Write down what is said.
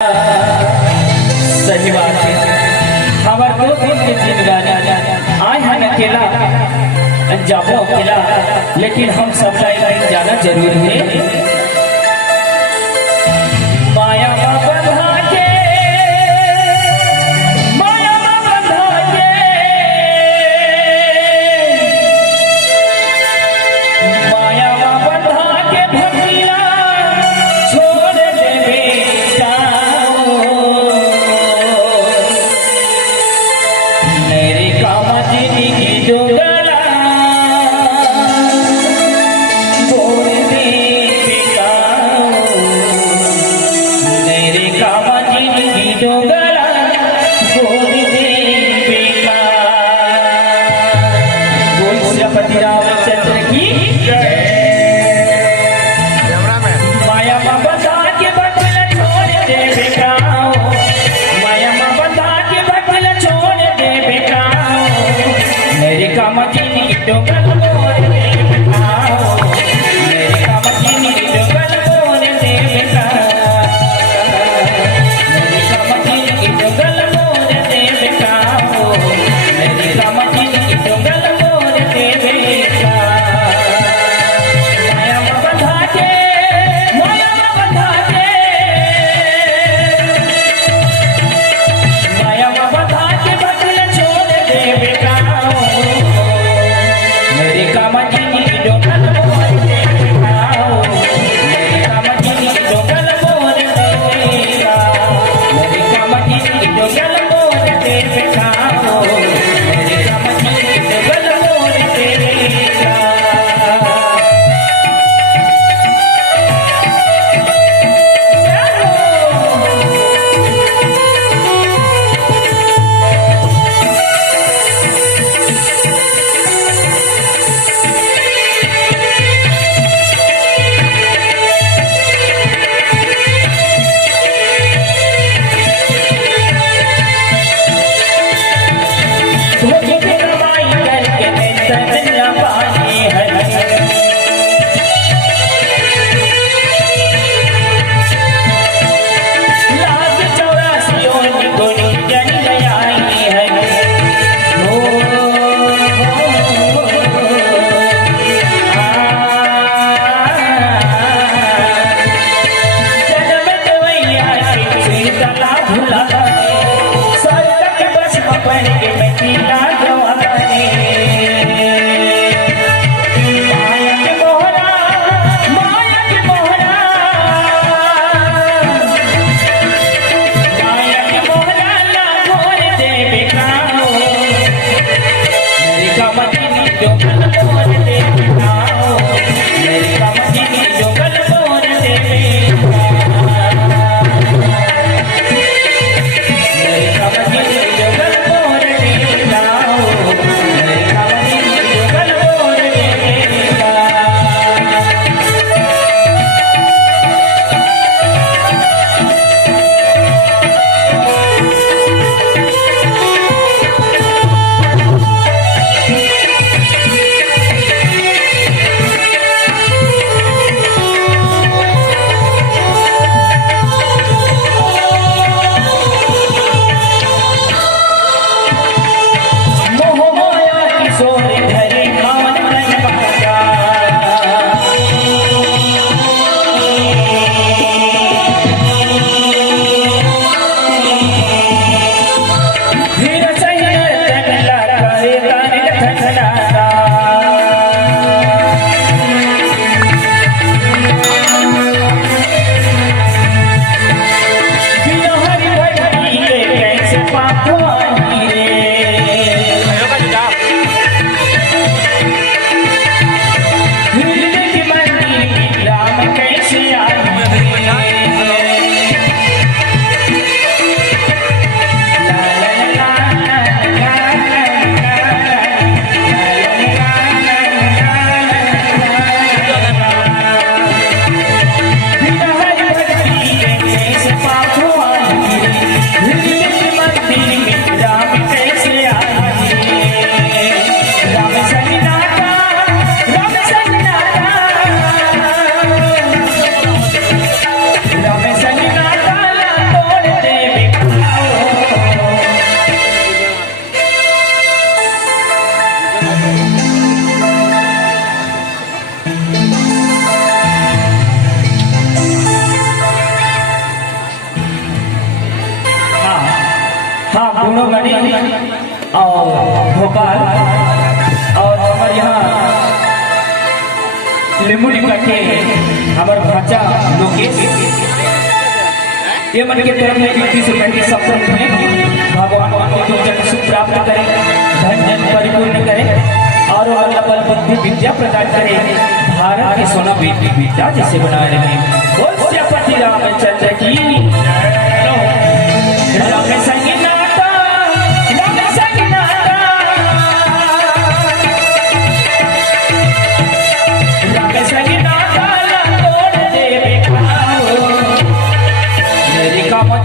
सही बात है। हमार 2 दिन के जिंदगानी आए हम अकेला जाबो अकेला, लेकिन हम सब जाना जरूरी है। माया बंधा के माया बंधा के माया बंधा के भगिया छोड़ दे बेटा मेरे काम जिंदगी जो गला बोल दे बेटा मेरे काम जिंदगी जो गला बोल दे बेटा। बोल श्रीपति रामचंद्र की जय। माया बंधा के बदल छोड़ दे बेटा माया बंधा के बदल छोड़ दे बेटा मेरे काम जिंदगी तो गल बोल दे बेटा मेरे काम जिंदगी तो गल बोल दे बेटा मेरे काम जिंदगी तो गल बोल दे बेटा मेरे काम जिंदगी तो गल बोल दे बेटा। माया बंधा के माया बंधा के माया बंधा के बदल छोड़ दे बेटा मेरे काम जिंदगी तो गल बोल दे बेटा मेरे काम जिंदगी तो गल बोल दे बेटा मेरे काम जिंदगी तो गल बोल दे बेटा मेरे काम जिंदगी तो गल बोल दे बेटा। धोखे से कमाई करके टेंशन न पानी है लाख 84 गोली जन गई है हो जन्म गवैया के तला भुला सर तक बस पकड़ के मैं पीला जवानी माया के मोहरा माया के मोहरा माया के मोहरा ना मोर दे बेटा मेरी काम जिंदगी जो गल बोल दे बेटा मेरी काम जिंदगी जो गल बोल दे बेटा मेरी काम जिंदगी जो गल बोल दे बेटा हाँ गुणोमणि और भोपाल और हमारे यहाँ लेमुड़ी के हमारे भाचा लोकेश ये मन के तरफ में 21 रुपए की सप्तम में भगवान आपको जन सुख प्राप्त करे, धन जन परिपूर्ण करे और बल बुद्धि विद्या प्रदान करे, भारत के सोना बेटी बेटा जैसे बनाए रखे। बोल श्रीपति रामचंद्र की राम संगी नाता, राम संगी नाता, राम संगी नाता ला तोड़ दे बेखाओ, मेरी कामत